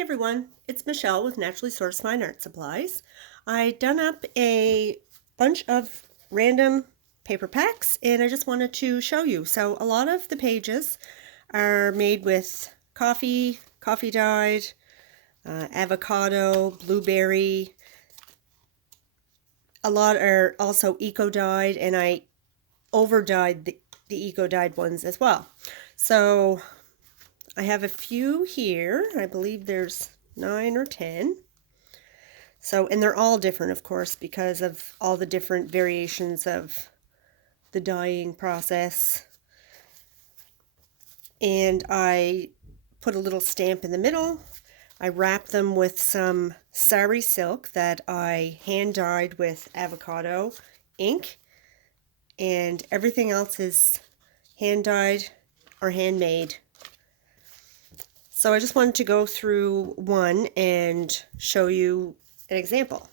everyone, it's Michelle with Naturally Sourced Fine Art Supplies. I done up a bunch of random paper packs and I just wanted to show you. So a lot of the pages are made with coffee dyed, avocado, blueberry. A lot are also eco dyed, and I over dyed the eco dyed ones as well. So I have a few here. I believe there's 9 or 10. So, and they're all different, of course, because of all the different variations of the dyeing process. And I put a little stamp in the middle. I wrap them with some sari silk that I hand dyed with avocado ink. And everything else is hand dyed or handmade. So I just wanted to go through one and show you an example.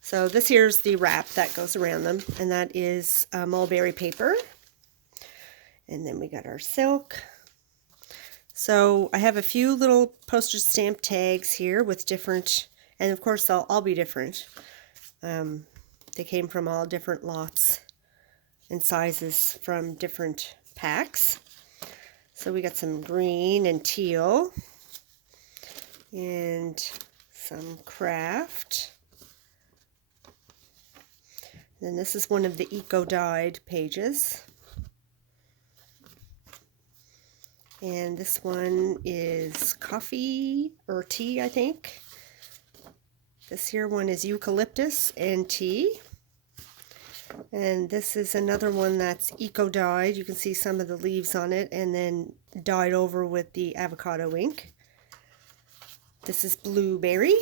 So this here's the wrap that goes around them, and that is mulberry paper. And then we got our silk. So I have a few little postage stamp tags here with different, and of course they'll all be different. They came from all different lots and sizes from different packs. So we got some green and teal and some craft. Then this is one of the eco dyed pages. And this one is coffee or tea, I think. This here one is eucalyptus and tea. And this is another one that's eco dyed. You can see some of the leaves on it and then dyed over with the avocado ink. This is blueberry.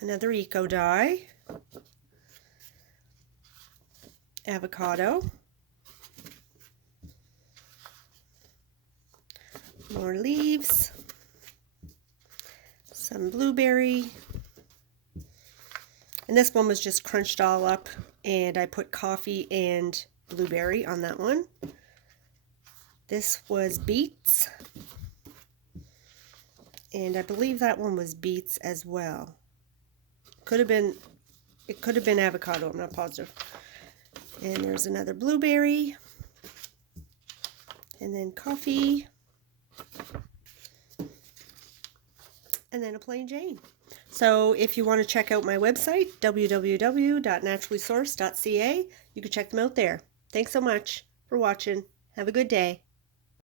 Another eco dye. Avocado. More leaves. Some blueberry. And this one was just crunched all up, and I put coffee and blueberry on that one. This was beets, and I believe that one was beets as well. It could have been avocado, I'm not positive. And there's another blueberry, and then coffee, and then a plain Jane. So if you want to check out my website, www.naturallysourced.ca, you can check them out there. Thanks so much for watching. Have a good day.